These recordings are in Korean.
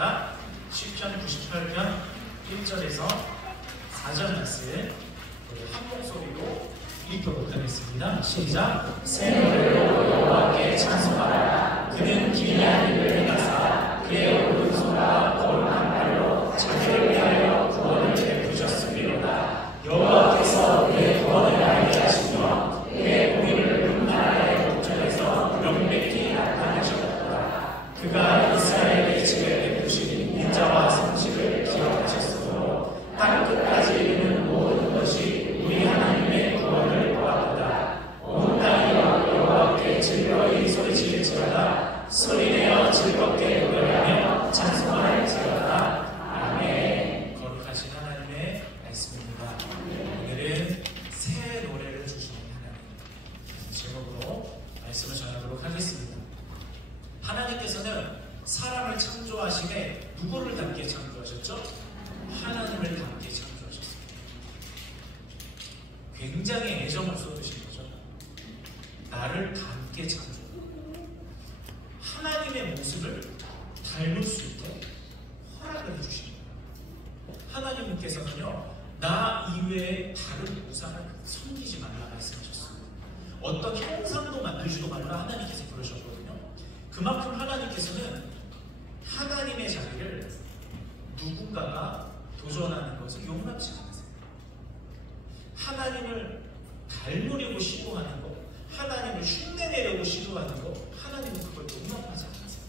하겠습니다. 시편 98편 1절에서 4절 말씀 한 목소리로 읽도록 하겠습니다. 시작. 새 노래로 여호와께 찬송하라. 그는 기이한 일을 행하사 그의 오른손과 거룩한 발로 자기를 위하여 구원을 베푸셨음이로다. 여호와께서 그의 구원을 알게 하시며 그의 공의를 금나라의 목전에서 명백히 나타내셨도다. 그가 이스라엘의 집에 베푸신 인자와 성실을 기억하셨으므로 땅 끝까지 이르는 모든 것이 우리 하나님의 구원을 보았도다. 온 땅이여 여호와께 즐거이 소리질지어다. 소리내어 즐겁게 노래하며 찬송할지어다. 아멘. 거룩하신 하나님의 말씀입니다. 오늘은 새 노래를 주시는 하나님 제목으로 말씀을 전하도록 하겠습니다. 하나님께서는 사람을 창조하시되 누구를 닮게 창조하셨죠? 하나님을 닮게 창조하셨습니다. 굉장히 애정을 쏟으신 거죠. 나를 닮게 창조. 하나님의 모습을 닮을 수 있게 허락을 해주십니다. 하나님께서는요, 나 이외에 다른 우상을 섬기지 말라 말씀하셨습니다. 어떤 형상도 만들지도 말라 하나님께서 그러셨거든요. 그만큼 하나님께서는 하나님의 자리를 누군가가 도전하는 것을 용납치 않으세요. 하나님을 닮으려고 시도하는 것, 하나님을 흉내내려고 시도하는 것, 하나님은 그걸 용납하지 않으세요.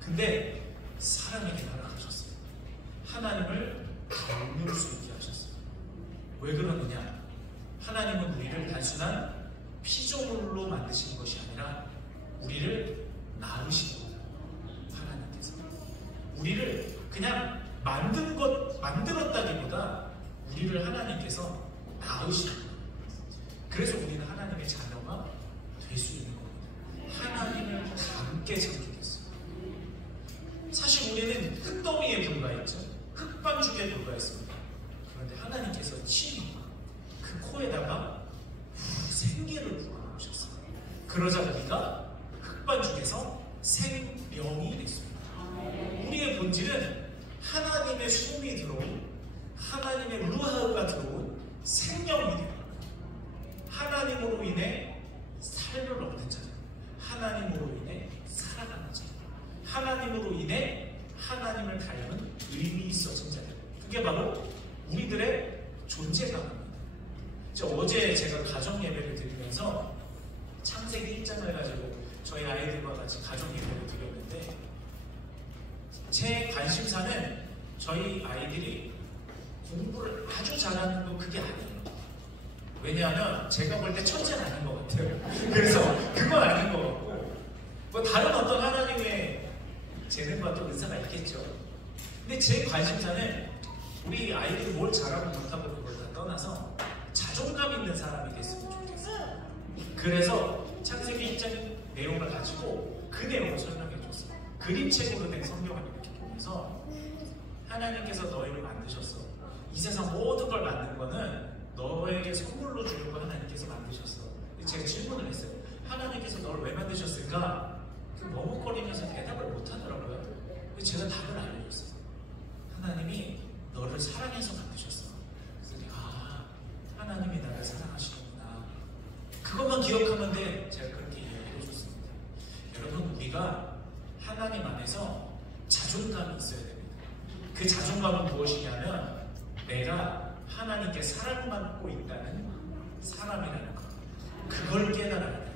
근데 사람에게 허락하셨어요. 하나님을 닮을 수 있게 하셨어요. 왜 그러느냐? 하나님은 우리를 단순한 피조물로 만드신 것이 아니라 우리를 낳으신 거예요. 하나님께서 우리를 그냥 만들었다기보다 우리를 하나님께서 낳으신 거예요. 그래서 우리는 하나님의 자녀가 될 수 있는 겁니다. 하나님을 닮게 창조됐어요. 사실 우리는 흙더미에 불과했죠. 흙반죽에 불과했습니다. 그런데 하나님께서 친히 그 코에다가 생기를 불어넣으셨어요. 그러자 우리가 흙반죽에서 생명이 됐습니다. 우리의 본질은 하나님의 숨이 들어온, 하나님의 루하가 들어온 생명이 됩니다. 하나님으로 인해 삶을 얻는 자들, 하나님으로 인해 살아가는 자들, 하나님으로 인해 하나님을 닮은 의미 있어진 자들, 그게 바로 우리들의 존재감입니다. 어제 제가 가정 예배를 드리면서 창세기 1장을 가지고 저희 아이들과 같이 가정 예배를 드렸는데, 제 관심사는 저희 아이들이 공부를 아주 잘하는 거 그게 아니에요. 왜냐하면 제가 볼 때 천재는 아닌 것 같아요. 그래서 그건 아닌 것 같고, 뭐 다른 어떤 하나님의 재능과 또 은사가 있겠죠. 근데 제 관심사는 우리 아이들이 뭘 잘하고 못하고 그걸 다 떠나서 자존감 있는 사람이 됐으면 좋겠어요. 그래서 창세기 1장 내용을 가지고 그 내용을 설명해 줬어요. 그림책으로 된 성경을 이렇게 보면서 하나님께서 너희를 만드셨어. 이 세상 모든 걸 만든 거는 너에게 선물로 주려고 하나님께서 만드셨어. 제가 질문을 했어요. 하나님께서 너를 왜 만드셨을까? 머뭇거리면서 대답을 못하더라고요. 근데 제가 답을 알려줬어요. 하나님이 너를 사랑해서 만드셨어. 그래서 하나님이 나를 사랑하시는구나. 그것만 기억하면 돼. 제가 그렇게 이야기해줬습니다. 여러분, 우리가 하나님 안에서 자존감이 있어야 됩니다. 그 자존감은 무엇이냐면 내가 하나님께 사랑받고 있다는 사람이라는 것, 그걸 깨달아야 돼요.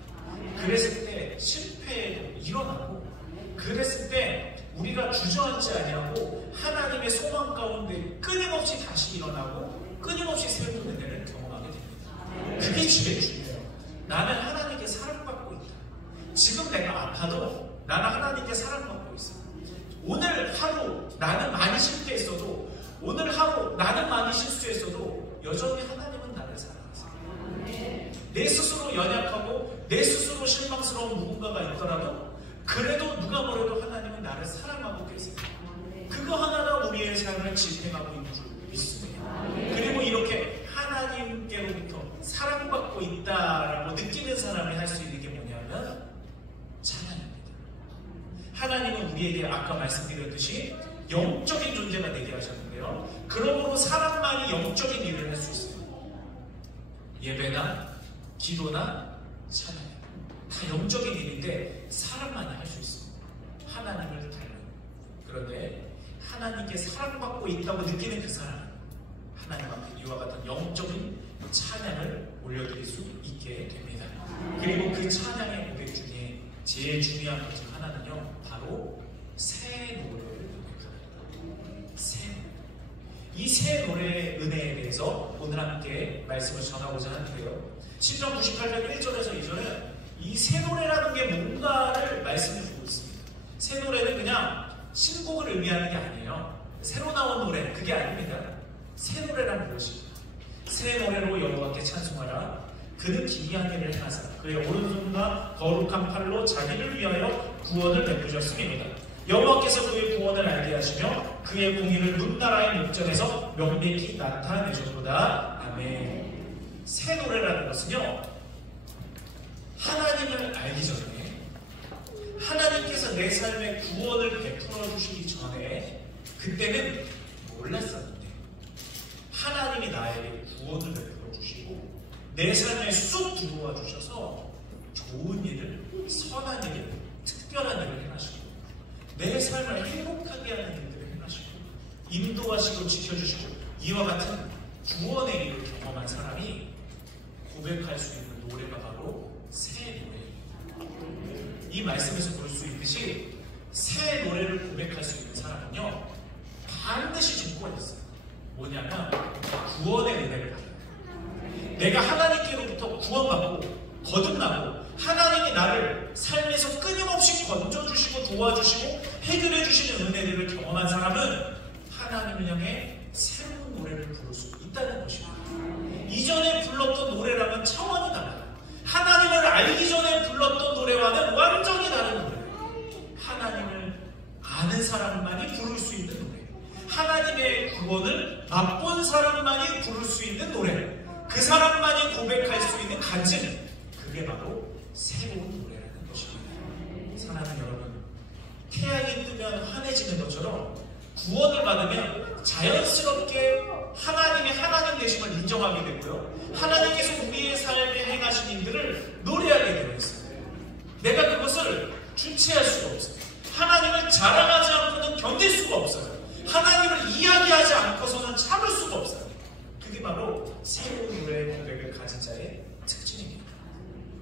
그랬을 때 실패에도 일어나고, 그랬을 때 우리가 주저앉지 아니하고 하나님의 소망 가운데 끊임없이 다시 일어나고 끊임없이 새로운 은혜를 경험하게 됩니다. 그게 제일 중요해요. 나는 하나님께 사랑받고 있다. 지금 내가 아파도 나는 하나님께 사랑받고 있어. 오늘 하루 나는 많이 실패했어도, 오늘 하루 나는 많이 실수했어도 여전히 하나님은 나를 사랑하세요. 내 스스로 연약하고 내 스스로 실망스러운 누군가가 있더라도 그래도 누가 뭐래도 하나님은 나를 사랑하고 계세요. 그거 하나가 우리의 삶을 지탱하고 있는 줄 믿습니다. 그리고 이렇게 하나님께로부터 사랑받고 있다라고 느끼는 사람이 할 수 있는 게 뭐냐면 찬양입니다. 하나님은 우리에게 아까 말씀드렸듯이 영적인 존재가 되게 하셨는데요. 그러므로 사람만이 영적인 일을 할 수 있어요. 예배나 기도나 찬양 다 영적인 일인데 사람만이 할 수 있어요. 하나님을 닮은. 그런데 하나님께 사랑받고 있다고 느끼는 그 사람은 하나님 앞에 이와 같은 영적인 찬양을 올려드릴 수 있게 됩니다. 그리고 그 찬양의 고백 중에 제일 중요한 것 중 하나는요, 바로 새 노래를 고백합니다. 새 노래. 이 새 노래의 은혜에 대해서 오늘 함께 말씀을 전하고자 하는데요. 시편 98편 1절에서 2절은 이 새 노래라는 게 뭔가를 말씀해 주고 있습니다. 새 노래는 그냥 신곡을 의미하는 게 아니에요. 새로 나온 노래, 그게 아닙니다. 새 노래란 무엇입니까? 새 노래로 여호와께 찬송하라. 그는 기이한 일을 행하사 그의 오른손과 거룩한 팔로 자기를 위하여 구원을 베푸셨음이니라. 여호와께서 그의 구원을 알게 하시며 그의 공의를 문나라의 목전에서 명백히 나타내셨도다. 아멘. 새 노래라는 것은요, 하나님을 알기 전에, 하나님께서 내 삶에 구원을 베풀어 주시기 전에, 그때는 몰랐었는데 하나님이 나에게 구원을 베풀어 주시고 내 삶에 쑥 들어와 주셔서 좋은 일을, 선한 일을, 특별한 일을 행하시고 내 삶을 행복하게 하는 일들을 행하시고 인도하시고 지켜주시고 이와 같은 구원의 일을 경험한 사람이 고백할 수 있는 노래가 바로 새 노래입니다. 이 말씀에서 볼 수 있듯이 새 노래를 고백할 수 있는 사람은요, 반드시 조건이 있어요. 뭐냐면 구원의 은혜를 받아요. 내가 하나님께로부터 구원받고 거듭나고 하나님이 나를 삶에서 끊임없이 건져주시고 도와주시고 해결해주시는 은혜들을 경험한 사람은 하나님을 향해 새로운 노래를 부를 수 있다는 것입니다. 이전에 불렀던 노래랑은 차원이 달라요. 하나님을 알기 전에 불렀던 노래와는 완전히 다른 노래예요. 하나님을 아는 사람만이 부를 수 있는 노래, 하나님의 구원을 맛본 사람만이 부를 수 있는 노래, 그 사람만이 고백할 수 있는 간증, 그게 바로 새로운 노래라는 것입니다. 사랑하는 여러분, 태양이 뜨면 환해지는 것처럼 구원을 받으면 자연스럽게 하나님의 하나님 되심을 인정하게 되고요, 하나님께서 우리의 삶에 행하신 일들을 노래하게 되어 있습니다. 내가 그것을 주체할 수가 없어요. 하나님을 자랑하지 않고는 견딜 수가 없어요. 하나님을 이야기하지 않고서는 참을 수가 없어요. 그게 바로 새로운 노래의 고백을 가진 자의 특징입니다.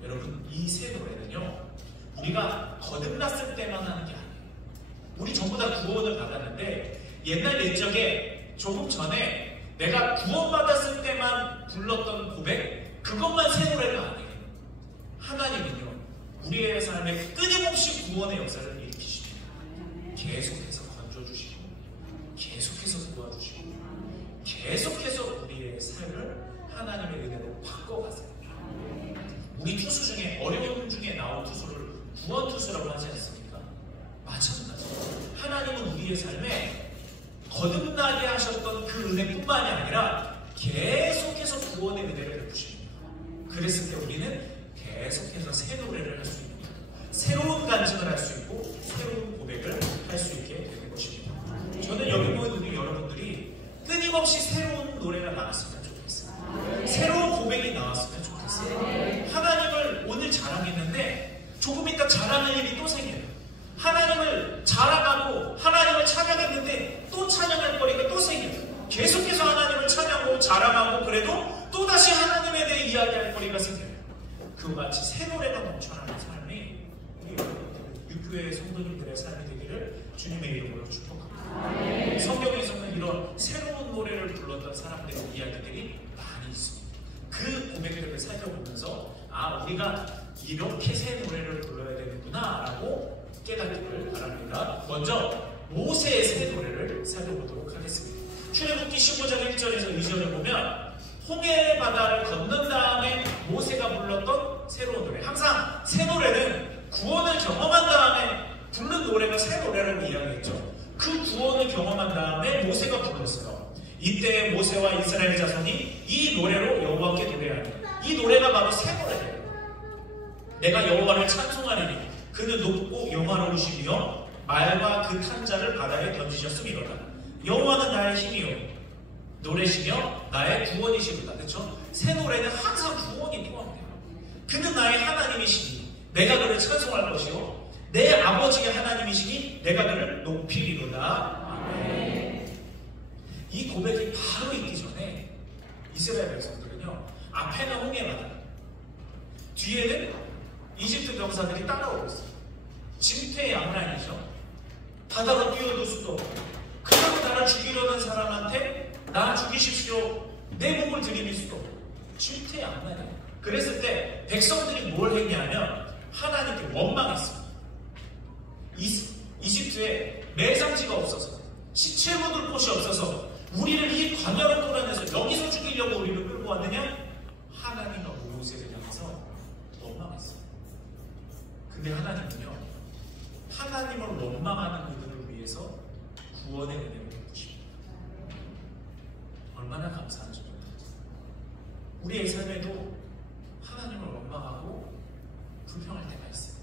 여러분, 이 새 노래는요, 우리가 거듭났을 때만 하는 게 아니에요. 우리 전부 다 구원을 받았는데 옛날 옛적에 조금 전에 내가 구원받았을 때만 불렀던 고백, 그것만 새 노래가 아니에요. 하나님은요, 우리의 삶에 끊임없이 구원의 역사를 일으키십니다. 계속해서 건져주시고 계속해서 도와주시고 계속해서 우리의 삶을 하나님의 은혜로 바꿔가세요. 우리 투수 중에 어려운 중에 나온 투수를 구원 투수라고 하지 않습니까? 마찬가지예요. 하나님은 우리의 삶에 거듭나게 하셨던 그 은혜뿐만이 아니라 계속해서 구원의 은혜를 베푸십니다. 그랬을 때 우리는 계속해서 새 노래를 할 수 있는 거예요. 새로운 간증을 할 수 있고 새로운 고백을 할 수 있게 되는 것입니다. 저는 여기 모인 우리 여러분들이 끊임없이 새로운 노래가 나왔으면 좋겠어요. 새로운 고백이 나왔으면 좋겠어요. 하나님을 오늘 자랑했는데 조금 이따 자랑할 일이 또 생겨요. 하나님을 자랑하고 하나님을 찬양했는데 또 찬양할 거리가 또 생겨요. 계속해서 하나님을 찬양하고 자랑하고 그래도 또다시 하나님에 대해 이야기할 거리가 생겨요. 그와 같이 새 노래가 넘쳐나는 삶이 우리 육교회 성도님들의 삶이 되기를 주님의 이름으로 축복합니다. 성경에서는 이런 새로운 노래를 불렀던 사람들의 이야기들이 많이 있습니다. 그 고백들을 살펴보면서 우리가 이렇게 새 노래를 불러야 되는구나 라고 깨닫기를 바랍니다. 먼저 모세의 새 노래를 살펴보도록 하겠습니다. 출애굽기 15장 1절에서 2절을 보면 홍해 바다를 건넌 다음에 모세가 불렀던 새로운 노래. 항상 새 노래는 구원을 경험한 다음에 부른 노래가 새 노래라고 이야기했죠. 그 구원을 경험한 다음에 모세가 불렀어요. 이때 모세와 이스라엘 자손이 이 노래로 여호와께 노래하니, 이 노래가 바로 새 노래예요. 내가 여호와를 찬송하리니 그는 높고 영화로우시며 말과 그 탄자를 바다에 던지셨음이로다. 여호와는 나의 힘이요 노래시며 나의 구원이시로다. 그렇죠? 새 노래는 항상 구원이 포함돼요. 그는 나의 하나님이시니 내가 그를 찬송할 것이요 내 아버지의 하나님이시니 내가 그를 높이리로다. 아멘. 이 고백이 바로 있기 전에 이스라엘 백성들은요, 앞에는 홍해바다, 뒤에는 이집트 병사들이 따라오고 있어요. 진퇴양난이죠. 바다로 뛰어들 수도 없고, 그냥 나를 죽이려는 사람한테 나 죽이십시오, 내 몸을 들이밀 수도 없고, 진퇴양난이에요. 그랬을 때 백성들이 뭘 했냐면 하나님께 원망했어요. 이집트에 매장지가 없어서, 시체 묻을 곳이 없어서 우리를 이 광야로 끌어내서 여기서 죽이려고 우리를 끌고 왔느냐? 하나님과 모세를 향해서 원망했어요. 근데 하나님은요, 하나님을 원망하는 그들을 위해서 구원의 은혜를 베푸십니다. 얼마나 감사한지 몰라요. 우리의 삶에도 하나님을 원망하고 불평할 때가 있어요.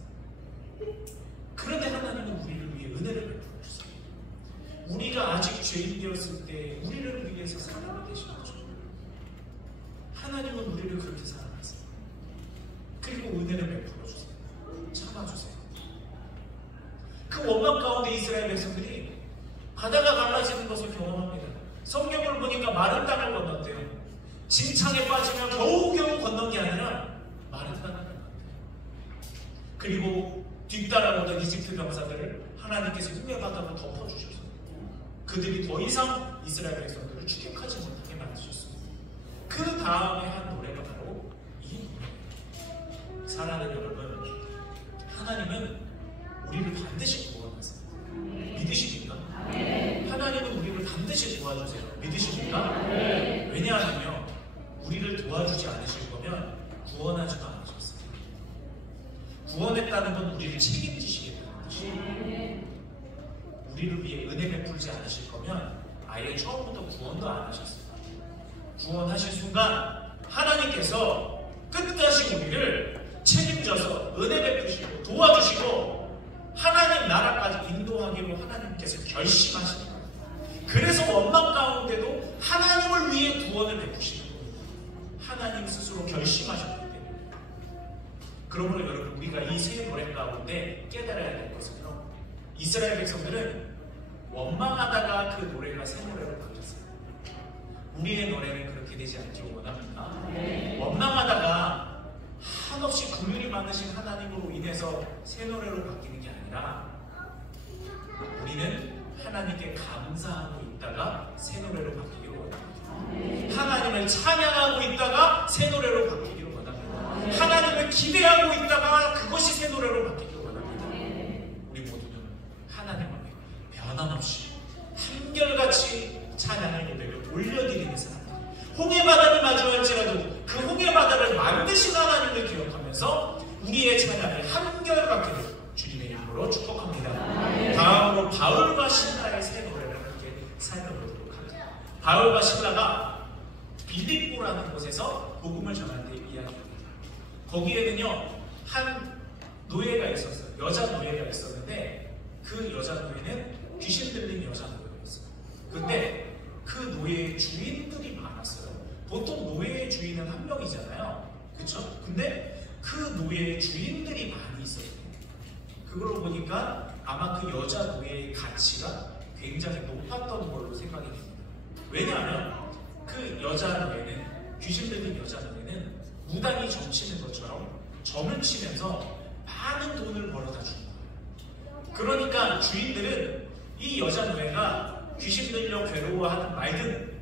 그런데 하나님은 우리를 위해 은혜를 베풀어 주세요. 우리가 아직 죄인되었을 때 우리를 위해서 사랑이 되신 거죠. 하나님은 우리를 그렇게 사랑하세요. 그리고 은혜를 베풀어 주세요. 참아주세요. 그 원망 가운데 이스라엘 백성들이 바다가 갈라지는 것을 경험합니다. 성경을 보니까 마른 땅을 건넜대요. 진창에 빠지면 겨우겨우 건넌 게 아니라 마른 땅을 건넜대요. 그리고 뒤따라오던 이집트 병사들을 하나님께서 홍해바다로 덮어주셔서 그들이 더 이상 이스라엘 백성들을 추격하지 못하게 만드셨습니다. 그 다음에 한 노래가 바로 이 노래. 사랑하는 여러분, 하나님은 우리를 반드시 구원하세요. 믿으십니까? 하나님은 우리를 반드시 도와주세요. 믿으십니까? 왜냐하면요, 우리를 도와주지 않으실 거면 구원하지도 않으셨어요. 구원했다는 건 우리를 책임지시겠다는 뜻이에요. 우리를 위해 은혜 베풀지 않으실 거면 아예 처음부터 구원도 안 하셨어요. 구원하신 순간 하나님께서 끝까지 우리를 책임져서 은혜 베푸시고 도와주시고 하나님 나라까지 인도하기로 하나님께서 결심하시는 거예요. 그래서 원망 가운데도 하나님을 위해 구원을 베푸시는 거예요. 하나님 스스로 결심하셨기 때문에. 그러므로 여러분, 우리가 이 세 노래 가운데 깨달아야 될 것은요, 이스라엘 백성들은 원망하다가 그 노래가 새 노래로 바뀌었어요. 우리의 노래는 그렇게 되지 않기를 원합니다. 원망하다가 한없이 긍휼이 많으신 하나님으로 인해서 새 노래로 바뀌는 게 아니라 우리는 하나님께 감사하고 있다가 새 노래로 바뀌기를 원합니다. 하나님을 찬양하고 있다가 새 노래로 바뀌기를 원합니다. 하나님을 기대하고 있다가 그것이 새 노래로 바뀌기를 원합니다. 우리 모두는 하나님을 변함없이 한결같이 찬양의 예배를 올려드리는 사람들, 홍해바다를 마주할지라도 그 홍해바다를 만드신 하나님을 기억하면서 우리의 찬양을 한결같게 주님의 이름으로 축복합니다. 다음으로 바울과 신라의 새 노래를 함께 살펴보도록 합니다. 바울과 신라가 빌립보라는 곳에서 복음을 전할 때 이야기합니다. 거기에는요, 한 노예가 있었어요. 여자 노예가 있었는데 그 여자 노예는 귀신 들린 여자 노예였어요. 근데 그 노예의 주인들이 많았어요. 보통 노예의 주인은 한 명이잖아요. 그쵸? 근데 그 노예의 주인들이 많이 있었어요. 그걸로 보니까 아마 그 여자 노예의 가치가 굉장히 높았던 걸로 생각이 됩니다. 왜냐하면 그 여자 노예는, 귀신 들린 여자 노예는 무당이 점치는 것처럼 점을 치면서 많은 돈을 벌어다 준 거예요. 그러니까 주인들은 이 여자 노예가 귀신 들려 괴로워하는 말든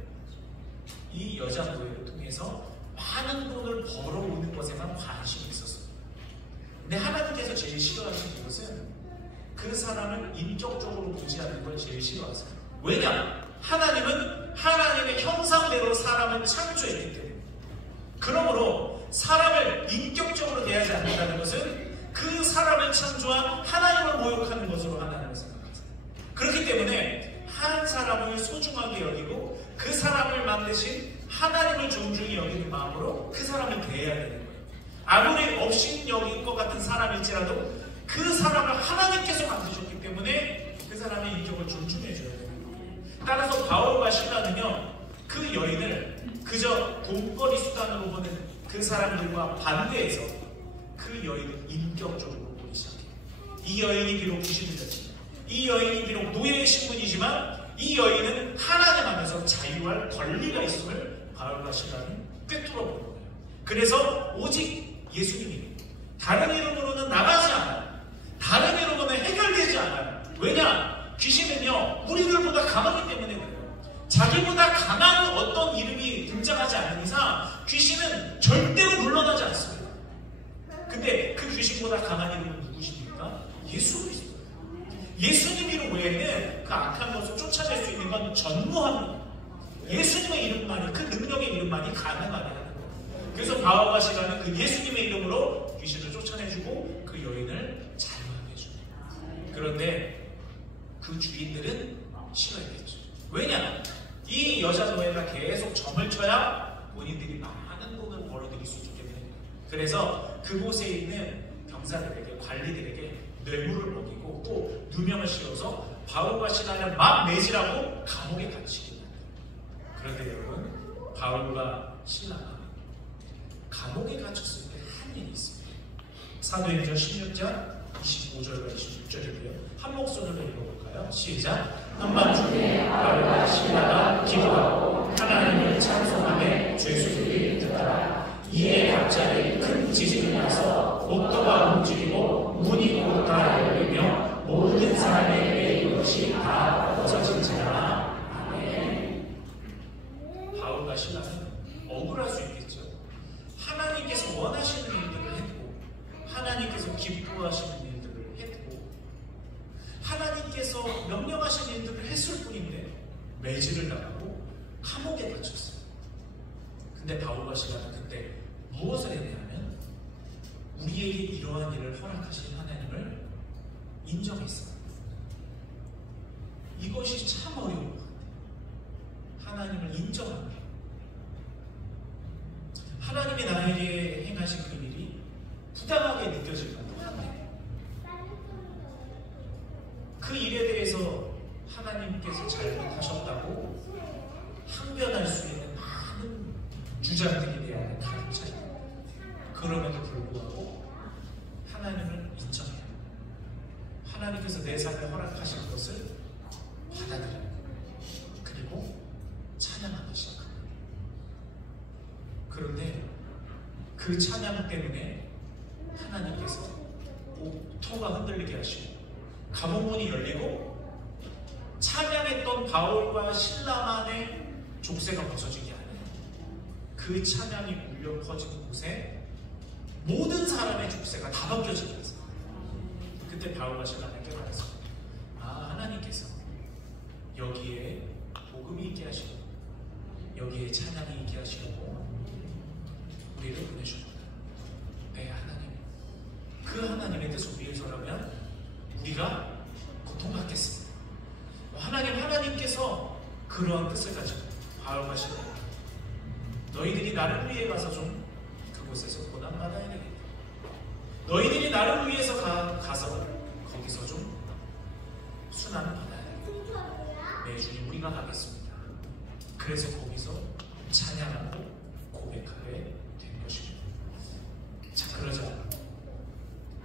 이 여자 노예를 통해서 많은 돈을 벌어오는 것에만 관심이 있었어요. 근데 하나님께서 제일 싫어하시는 것은 그 사람을 인격적으로 보지 않는 걸 제일 싫어하세요. 왜냐? 하나님은 하나님의 형상대로 사람을 창조했기 때문에. 그러므로 사람을 인격적으로 대하지 않는다는 것은 그 사람을 창조한 하나님을 모욕하는 것으로 하나님을 생각하세요. 그렇기 때문에 한 사람을 소중하게 여기고 그 사람을 만드신 하나님을 존중히 여기는 마음으로 그 사람을 대해야 되는 거예요. 아무리 업신여긴 것 같은 사람일지라도 그 사람을 하나님께서 만드셨기 있기 때문에 그 사람의 인격을 존중해줘야 되는 거예요. 따라서 바울과 실라는요, 그 여인을 그저 돈벌이 수단으로 보는 그 사람들과 반대해서 그 여인을 인격적으로 보기 시작해요. 이 여인이 비록 귀신을 졌지만, 이 여인이 비록 노예의 신분이지만, 이 여인은 하나님 안에서 자유할 권리가 있음을 바울과 실라는 꿰뚫어 보는 거예요. 그래서 오직 예수님이 다른 이름으로는 나가지 않아요. 다른 이름으로는 해결되지 않아요. 왜냐? 귀신은요, 우리들보다 강하기 때문에 그래요. 자기보다 강한 어떤 이름이 등장하지 않는 이상 귀신은 절대로 물러나지 않습니다. 근데 그 귀신보다 강한 이름은 누구십니까? 예수 그리스도예요. 예수님 외에는 그 악한 것을 쫓아낼 수 있는 건 전무합니다. 예수님의 이름만이, 그 능력의 이름만이 가능하게 하는 거예요. 그래서 바울과 실라는 그 예수님의 이름으로 귀신을 쫓아내주고 그 여인을 자유하게 해줍니다. 그런데 그 주인들은 싫어했겠죠. 왜냐? 이 여자 노예가 계속 점을 쳐야 본인들이 많은 돈을 벌어들일 수 있기 때문에. 그래서 그곳에 있는 병사들에게, 관리들에게 뇌물을 먹이고 또 누명을 씌워서 바울과 실라를 막 매질하고 감옥에 갇히게 합니다. 그런데 여러분, 바울과 실라가 감옥에 갇혔을 때 한 일이 있습니다. 사도행전 16장 25절과 26절이고요. 한 목소리로 읽어볼까요? 시작! 한밤중에 바울과 실라가 기도하고 하나님을 찬송하며 죄수들이 듣더라. 이에 갑자기 큰 지진이 나서 복도가 움직이고 문이 곧 다 열리며 모든 사람의 매일 것이 다 벗어진지라. 아멘. 바울과 실라는 억울할 수 있겠죠. 하나님께서 원하시는 일들을 했고, 하나님께서 기뻐하시는 일들을 했고, 하나님께서 명령하신 일들을 했을 뿐인데 매질을 당하고 감옥에 갇혔어요. 근데 바울과 실라는 그때 무엇을 해야 하냐면 우리에게 이러한 일을 허락하신 하나님을 인정했어요. 이것이 참 어려운 것 같아요. 하나님을 인정합니다. 하나님이 나에게 행하신 그 일이 부당하게 느껴질 것도 한데 그 일에 대해서 하나님께서 잘못하셨다고 항변할 수 있는 많은 주장들이 내 안에 가득 차 있는 거예요. 그럼에도 불구하고 하나님을 인정해요. 하나님께서 내 삶에 허락하신 것을 받아들여요. 그리고 찬양하기 시작합니다. 그런데 그 찬양 때문에 하나님께서 옥토가 흔들리게 하시고 감옥문이 열리고 찬양했던 바울과 실라만의 족쇄가 벗어지게 하는 그 찬양이 울려 퍼진 곳에 모든 사람의 족쇄가 다 벗겨지게 했어요. 그때 바울과 실라는 깨달았습니다. 아, 하나님께서 여기에 복음이 있게 하시고 여기에 찬양이 있게 하시고 우리를 보내주셨다. 네, 하나님. 그 하나님의 뜻을 위해서라면 우리가 고통받겠습니다. 하나님께서 그러한 뜻을 가지고 바울과 실라, 너희들이 나를 위해 가서 좀 그곳에서 고난받아야 되겠다. 너희들이 나를 위해서 가서 거기서 좀 순환을 받아야 되겠다. 네, 주님, 우리가 가겠습니다. 그래서 거기서 찬양하고 고백하게 된 것입니다. 자, 그러자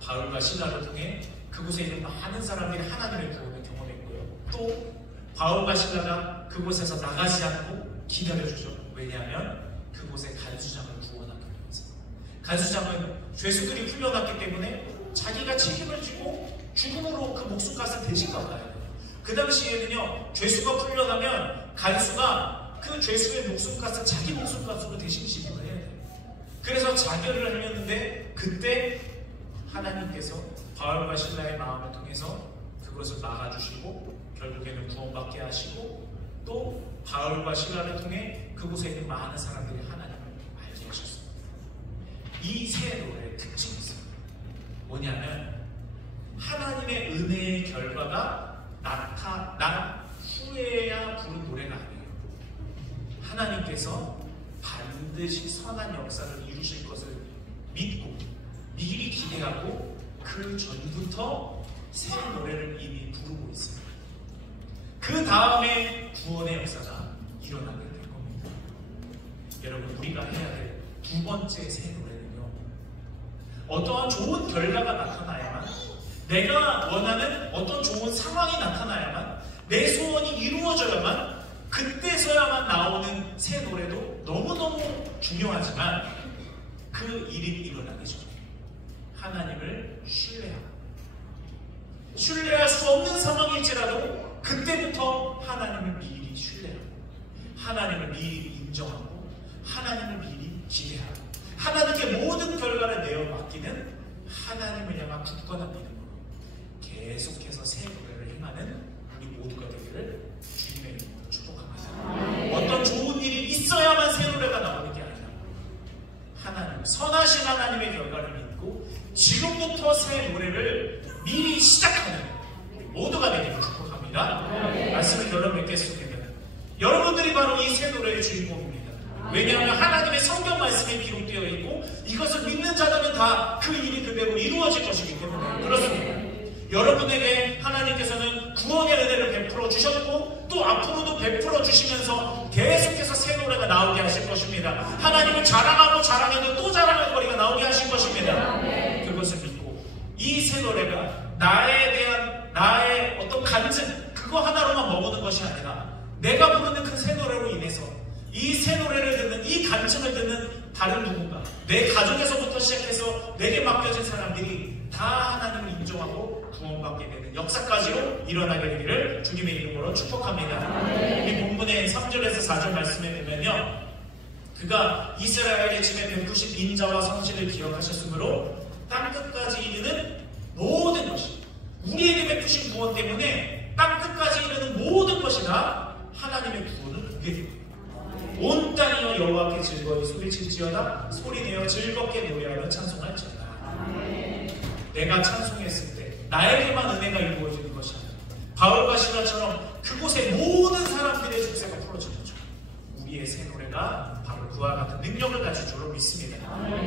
바울과 실라를 통해 그곳에 있는 많은 사람들이 하나님의 구원을 경험했고요. 또 바울과 실라가 그곳에서 나가지 않고 기다려주죠. 왜냐하면 그곳에 간수장을 구원하기 위해서. 간수장은 죄수들이 풀려났기 때문에 자기가 책임을 지고 죽음으로 그 목숨값을 대신 갚아야 돼요. 그 당시에는요, 죄수가 풀려나면 간수가 그 죄수의 목숨값을 자기 목숨값으로 대신 지불을 해야 돼요. 그래서 자결을 하려는데 그때 하나님께서 바울과 실라의 마음을 통해서 그것을 막아주시고 결국에는 구원받게 하시고 또 바울과 실라를 통해 그곳에 있는 많은 사람들이 하나님을 알게 하셨습니다. 이 세 노래의 특징이 있습니다. 뭐냐면 하나님의 은혜의 결과가 나타난 후에야 부른 노래가 아니에요. 하나님께서 반드시 선한 역사를 이루실 것을 믿고 미리 기대하고 그 전부터 새 노래를 이미 부르고 있습니다. 그 다음에 구원의 역사가 일어나게 될 겁니다. 여러분, 우리가 해야 될 두 번째 새 노래는요, 어떠한 좋은 결과가 나타나야만, 내가 원하는 어떤 좋은 상황이 나타나야만, 내 소원이 이루어져야만, 그때서야만 나오는 새 노래도 너무너무 중요하지만, 그 일이 일어나기 전에 하나님을 신뢰할 수 없는 상황일지라도 그때부터 하나님을 미리 신뢰하고, 하나님을 미리 인정하고, 하나님을 미리 기대하고, 하나님께 모든 결과를 내어 맡기는 하나님을 향한 굳건한 믿음으로 계속해서 새 노래를 행하는 우리 모두가 되기를 주님의 이름으로 축복합니다. 어떤 좋은 일이 있어야만 새 노래가 나오는 게 아니라, 하나님, 선하신 하나님의 결과를 믿고 지금부터 새 노래를 미리 시작하는 우리 모두가 되기를 축복합니다. 말씀을 결론 맺겠습니다. 여러분들이 바로 이 새 노래의 주인공입니다. 왜냐하면 하나님의 성경 말씀에 기록되어 있고, 이것을 믿는 자들은 다 그 일이 그대로 이루어질 것이기 때문에 그렇습니다. 여러분에게 하나님께서는 구원의 은혜를 베풀어 주셨고, 또 앞으로도 베풀어 주시면서 계속해서 새 노래가 나오게 하실 것입니다. 하나님을 자랑하고 자랑해도 또 자랑할 거리가 나오게 하실 것입니다. 그것을 믿고 이 새 노래가 나의 어떤 간증, 그거 하나로만 머무는 것이 아니라, 내가 부르는 그 새 노래로 인해서 이 새 노래를 듣는, 이 간증을 듣는 다른 누군가, 내 가족에서부터 시작해서 내게 맡겨진 사람들이 다 하나님을 인정하고 구원받게 되는 역사까지로 일어나게 되기를 주님의 이름으로 축복합니다. 우리 본문의 3절에서 4절 말씀에 보면요, 그가 이스라엘의 집에 베푸신 인자와 성실을 기억하셨으므로 땅끝까지 이르는 모든 것이, 우리에게 베푸신 구원 때문에 땅끝까지 이르는 모든 것이 다 하나님의 구원을 보게 됩니다. 온 땅이여 여호와께 즐거이 소리칠지어다, 소리내어 즐겁게 노래하며 찬송할지어다. 내가 찬송했을 때 나에게만 은혜가 이루어지는 것이 아니라, 바울과 시라처럼 그곳의 모든 사람들의 족쇄가 풀어지는 거죠. 우리의 새 노래가 바로 그와 같은 능력을 가질 줄로 믿습니다.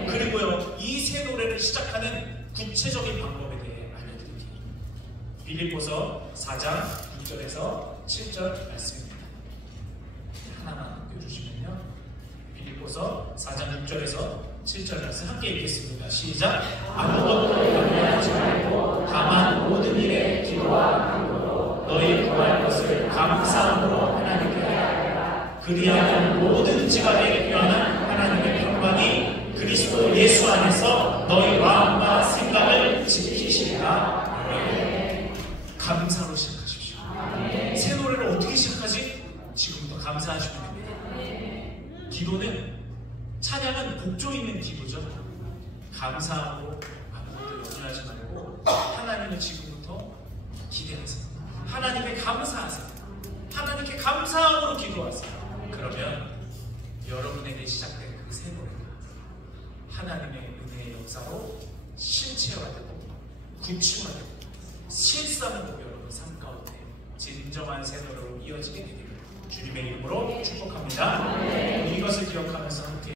그리고요, 이 새 노래를 시작하는 구체적인 방법에 대해 알려드릴게요. 빌립보서 4장 6절에서 7절 말씀입니다. 하나만 읽어주시면요, 빌립보서 4장 6절에서 7절 말씀 함께 읽겠습니다. 시작. 아무것도 염려하지 말고 다만 모든 일에 기도와 간구로 너희 구할 것을 감사함으로 하나님께 하라. 그리하면 모든 지각에 귀환한 하나님의 평강이 그리스도 예수 안에서 너희 마음과 생각을 지키시리라. 감사로 시작하십시오. 새 노래를 어떻게 시작하지? 지금부터 감사하시면 됩니다. 기도는, 찬양은 복조 있는 기도죠. 감사하고 아무것도 염려하지 말고 하나님을 지금부터 기대하세요. 하나님께 감사하세요. 하나님께 감사함으로 기도하세요. 그러면 여러분에게 시작된 그 새 노래가 하나님의 은혜의 역사로 실체화되고 구체화되고 실상으로 여러분 삶 가운데 진정한 새 노래로 이어지게 되기를 주님의 이름으로 축복합니다. 이것을 기억하면서 함께